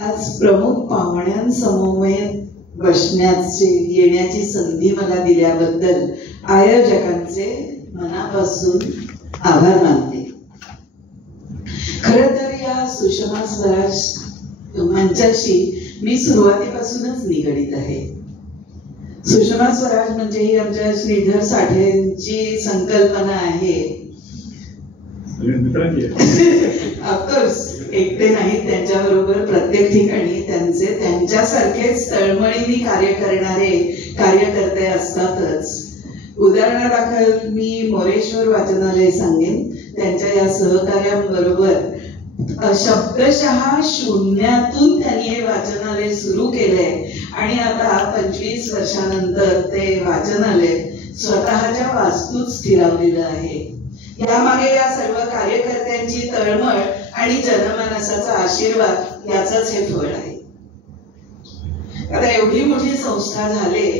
आज प्रमुख पाहुण्यांसमवेत येण्याची संधी मला दिल्याबद्दल आयोजकांचे मनापासून आभार मानते. खरं तर या सुषमा स्वराज मंचाशी मी सुरुवातीपासूनच निगडीत आहे. सुषमा स्वराज म्हणजे ही आमच्या श्रीधर साठेंची संकल्पना आहे. ऑफकोर्स एकटे नाही, त्यांच्याबरोबर प्रत्येक ठिकाणी त्यांच्यासारखेच तळमळीने कार्य करणारे कार्यकर्ते असतातच. उदाहरणादाखल मी मोरेश्वर वाचनालय सांगेन. त्यांच्या या सहकार्यांबरोबर शब्दशः शून्यातून त्यांनी हे वाचनालय सुरू केलंय आणि आता 25 वर्षानंतर ते वाचनालय स्वतःच्या वास्तूत स्थिरावलेलं आहे. यामागे या सर्व कार्यकर्त्यांची तळमळ आणि जनमानसाचा आशीर्वाद याचाच हे फळ आहे. आता एवढी मोठी संस्था झाले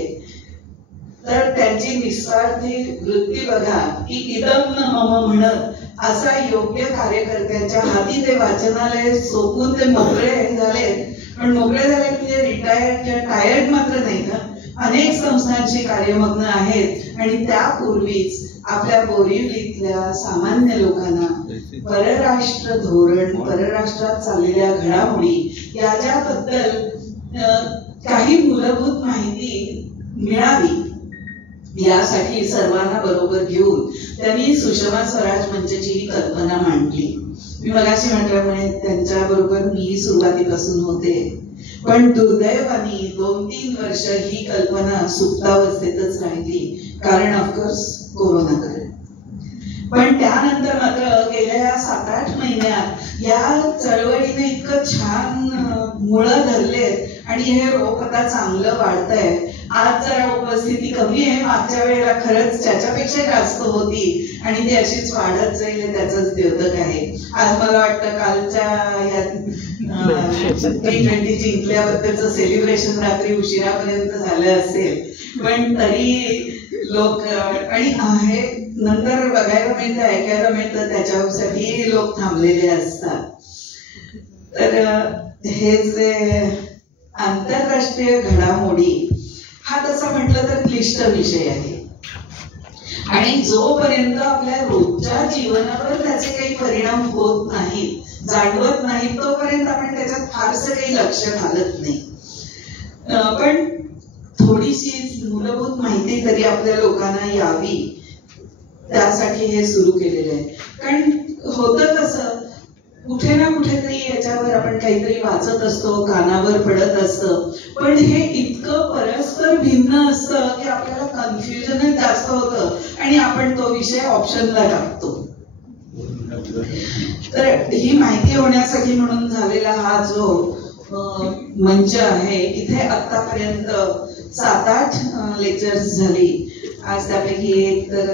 तर त्यांची निस्वार्थी वृत्ती बघा की इदम न मम म्हणत असा योग्य कार्यकर्त्यांच्या हाती ते वाचनालय सोपून ते मोकळे झाले. पण मोकळे झाले म्हणजे रिटायर्ड किंवा टायर्ड मात्र नाही ना. अनेक संस्थांची कार्यमग्न आहेत आणि त्यापूर्वीच आपल्या बोरिवलीतल्या सामान्य लोकांना परराष्ट्र धोरण, परराष्ट्रात चाललेल्या घडामोडी याच्याबद्दल काही मूलभूत माहिती मिळावी यासाठी सर्वांना बरोबर घेऊन त्यांनी सुषमा स्वराज मंचची ही कल्पना मांडली. मी मगाशी म्हटल्यामुळे त्यांच्याबरोबर मी सुरुवातीपासून होते, पण दुर्दैवाने 2-3 वर्ष ही कल्पना सुप्तावस्थेतच राहिली, कारण ऑफकोर्स कोरोना काळ. पण त्यानंतर मात्र गेल्या 7-8 महिन्यात या चळवळीने इतकं छान मुळं धरलेत आणि हे रोप आता चांगलं वाढतंय. आज जरा उपस्थिती कमी आहे, मागच्या वेळेला खरंच त्याच्यापेक्षा जास्त होती आणि ती अशीच वाढत जाईल, त्याचंच द्योतक आहे. आज मला वाटतं कालच्या या T20 जिंकल्याबद्दलचं सेलिब्रेशन रात्री उशिरापर्यंत झालं असेल, पण तरी लोक आणि आहे नंतर बघायला मिळतं, ऐकायला मिळतं, त्याच्यासाठी लोक थांबलेले असतात. तर हे जे आंतरराष्ट्रीय घडामोडी हा तसा म्हटलं तर क्लिष्ट विषय आहे आणि जोपर्यंत आपल्या रोजच्या जीवनावर त्याचे काही परिणाम होत नाहीत, जाणवत नाही, तोपर्यंत आपण त्याच्यात फारसं काही लक्ष घालत नाही. पण थोडीशी मूलभूत माहिती तरी आपल्या लोकांना यावी त्यासाठी हे सुरू केलेलं आहे. कारण होतं कसं, कुठे ना कुठेतरी याच्यावर आपण काहीतरी वाचत असतो, कानावर पडत असतं, पण हे इतकं परस्पर भिन्न असतं की आपल्याला कन्फ्युजनच जास्त होतं आणि आपण तो विषय ऑप्शनला टाकतो. तर ही माहिती होण्यासाठी म्हणून झालेला हा जो मंच आहे, इथे आतापर्यंत 7-8 लेक्चर्स झाली. आज त्यापैकी एक तर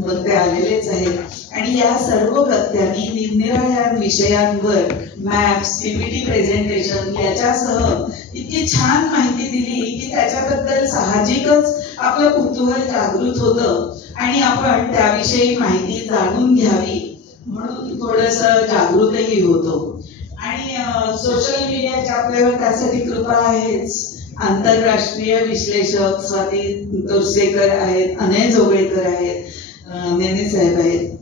वक्ते आलेलेच आहेत आणि या सर्व वक्त्यांनी निरनिराळ्या विषयांवर मॅप्स, पीपीटी प्रेझेंटेशन याच्यासह इतकी छान माहिती दिली की त्याच्याबद्दल साहजिकच आपलं कुतूहल जागृत होतं आणि आपण त्याविषयी माहिती जाणून घ्यावी म्हणून थोडंसं जागृतही होतो. आणि सोशल मीडियाची आपल्यावर त्यासाठी कृपा आहेच. आंतरराष्ट्रीय विश्लेषक स्वाती तोरसेकर आहेत, अनय जोगळेकर आहेत, नेने साहेब आहेत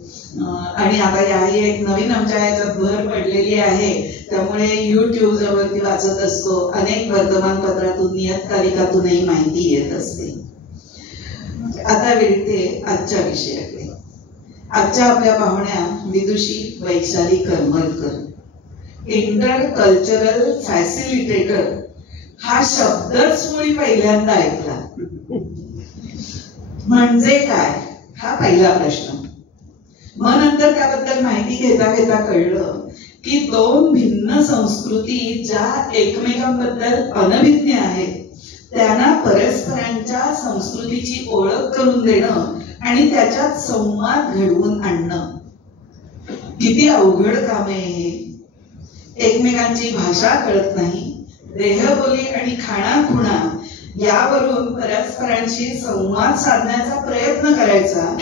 आणि आता याही एक नवीन आमच्या याच्यात भर पडलेली आहे, त्यामुळे YouTube वरती वाचत असतो. अनेक वर्तमानपत्रातून, नियतकालिकातूनही माहिती येत असते. आता वेळते आजच्या विषयाकडे. आजच्या आपल्या पाहुण्या विदुषी Vaishali Karmarkar. Intercultural facilitator हा शब्दच मुळी पहिल्यांदा ऐकला म्हणजे काय हा पहिला प्रश्न. मग नंतर त्याबद्दल माहिती घेता घेता कळलं की 2 भिन्न संस्कृती ज्या एकमेकांबद्दल अनभिज्ञ आहेत त्यांना परस्परांच्या संस्कृतीची ओळख करून देणं आणि त्याच्यात संवाद घडवून आणणं किती अवघड काम आहे. एकमेकांची भाषा कळत नाही, देहबोली आणि खाणाखुणा यावरून परस्परांशी संवाद साधण्याचा प्रयत्न करायचा.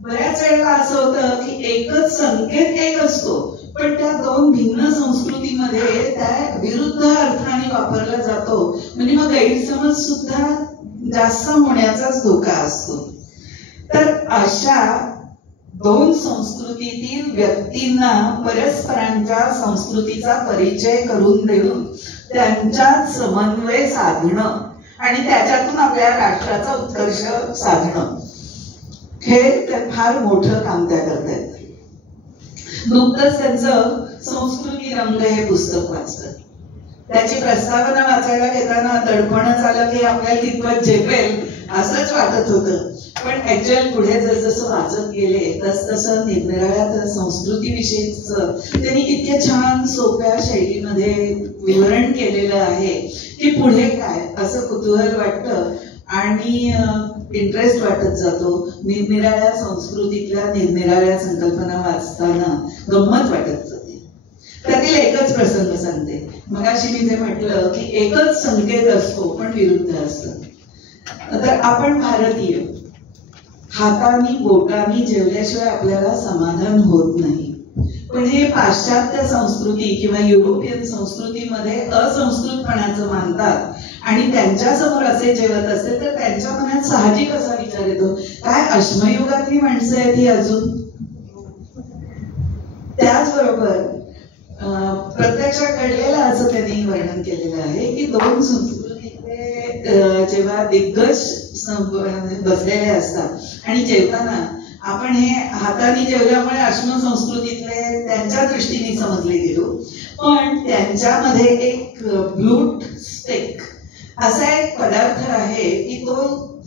बऱ्याच वेळेला असं होतं की एकच संकेत एक असतो पण त्या दोन भिन्न संस्कृतीमध्ये त्या विरुद्ध अर्थाने वापरला जातो, म्हणजे मग गैरसमज सुद्धा जास्त होण्याचाच धोका असतो. तर अशा दोन संस्कृतीतील व्यक्तींना परस्परांच्या संस्कृतीचा परिचय करून देऊन त्यांच्यात समन्वय साधणं आणि त्याच्यातून आपल्या राष्ट्राचा उत्कर्ष साधणं, हे ते फार मोठं काम त्या करतायत. नुकतंच त्यांचं संस्कृती रंग हे पुस्तक वाचलं. त्याची प्रस्तावना वाचायला घेताना दडपणच आलं की आपल्याला कितपत झेपेल असंच वाटत होतं. पण ऍक्च्युअल पुढे जसजसं वाचत गेले तसतसं निरनिराळ्या संस्कृतीविषयीच त्यांनी इतक्या छान सोप्या शैलीमध्ये विवरण केलेलं आहे की पुढे काय असं कुतूहल वाटतं आणि इंटरेस्ट वाटत जातो. निरनिराळ्या संस्कृतीतल्या निरनिराळ्या संकल्पना वाचताना गंमत वाटत जाते. त्यातील एकच प्रसंग सांगते. मगाशी मी जे म्हटलं की एकच संकेत असतो पण विरुद्ध असतं. तर आपण भारतीय हातानी बोटानी जेवल्याशिवाय आपल्याला समाधान होत नाही. पण हे पाश्चात्य संस्कृती किंवा युरोपियन संस्कृतीमध्ये असंस्कृतपणाचं मानतात आणि त्यांच्या समोर असे जेवत असते तर त्यांच्या मनात साहजिक असा विचार येतो, काय अश्मयुगातली माणसं आहेत ही अजून. त्याचबरोबर प्रत्यक्षात घडलेलं असं त्यांनी वर्णन केलेलं आहे की दोन संस्कृतीतले जेव्हा दिग्गज बसलेले असतात आणि जेवताना आपण हे हाताने जेवल्यामुळे अश्म संस्कृतीतले त्यांच्या दृष्टीने समजले गेलो, पण त्यांच्यामध्ये एक ब्लूट स्टेक असा एक पदार्थ आहे की तो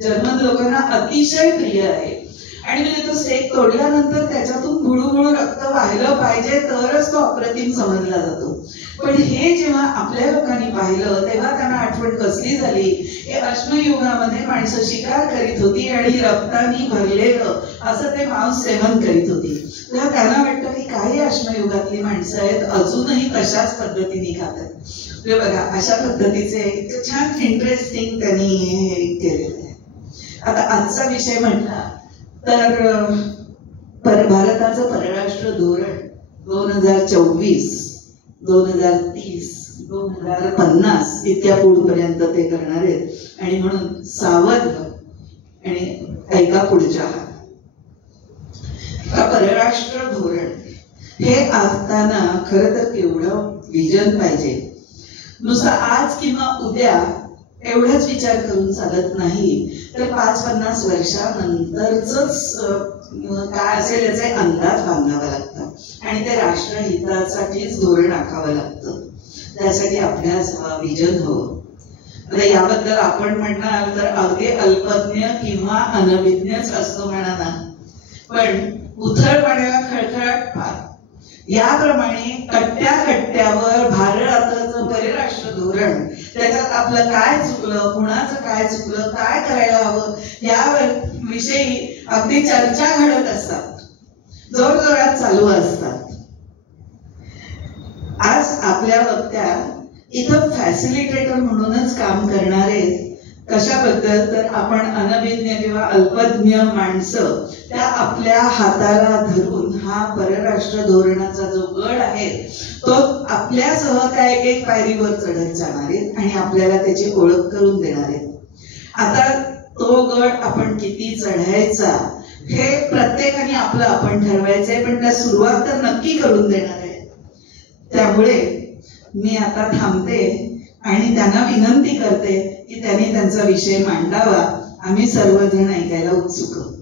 जर्मन लोकांना अतिशय प्रिय आहे. आणि म्हणजे तो स्टेक तोडल्यानंतर त्याच्यातून गुळूगुळू रक्त वाहिलं पाहिजे तरच तो अप्रतिम समजला जातो. पण हे जेव्हा आपल्या लोकांनी पाहिलं तेव्हा त्यांना आठवण कसली झाली की अश्मयुगामध्ये माणसं शिकार करीत होती आणि रक्तानी भरलेलं असं ते मांस सेवन करीत होती. तेव्हा त्यांना वाटतं की काही अश्मयुगातली माणसं आहेत अजूनही तशाच पद्धतीने खातात. बघा, अशा पद्धतीचे एक छान इंटरेस्टिंग त्यांनी हे केलेलं आहे. आता आजचा विषय म्हटला तर भारताचं परराष्ट्र धोरण 2024, 2030, 2050 इतक्या पुढपर्यंत ते करणार आहेत. आणि म्हणून सावध आणि ऐका पुढच्या. परराष्ट्र धोरण हे आखताना खरं तर केवढं विजन पाहिजे. नुसतं आज किंवा उद्या एवढाच विचार करून चालत नाही, तर 5-50 वर्षानंतरच काय असेल याचे अंदाज बांधावा लागतात आणि ते राष्ट्रहितासाठीच धोरण आखावं लागतं. त्यासाठी आपल्यास विजन हवं. आता याबद्दल आपण म्हणाल तर अगदी अल्पज्ञ किंवा अनभिज्ञच असतो म्हणा ना, पण उथळ पाण्याला खळखळाट फार. याप्रमाणे कट्ट्या कट्ट्यावर भारताचं परराष्ट्र धोरण, त्याच्यात आपलं काय चुकलं, कुणाचं काय चुकलं, काय करायला हवं यावर विषयी अगदी चर्चा घडत असतात, जोरजोरात चालू असतात. आज आपल्या वक्त्या इथं फॅसिलिटेटर म्हणूनच काम करणारे कशाबद्दल, तर आपण अनभिज्ञ किंवा अल्पज्ञ माणसं त्या आपल्या हाताला धरून हा परराष्ट्र धोरणाचा जो गड आहे तो आपल्यासह त्या एक एक पायरीवर चढत जाणार आहेत आणि आपल्याला त्याची ओळख करून देणार आहेत. आता तो गड आपण किती चढायचा हे प्रत्येकाने आपलं आपण ठरवायचंय, पण त्या सुरुवात तर नक्की करून देणार आहे. त्यामुळे मी आता थांबते आणि त्यांना विनंती करते की त्यांनी त्यांचा विषय मांडावा. आम्ही सर्वजण ऐकायला उत्सुक आहोत.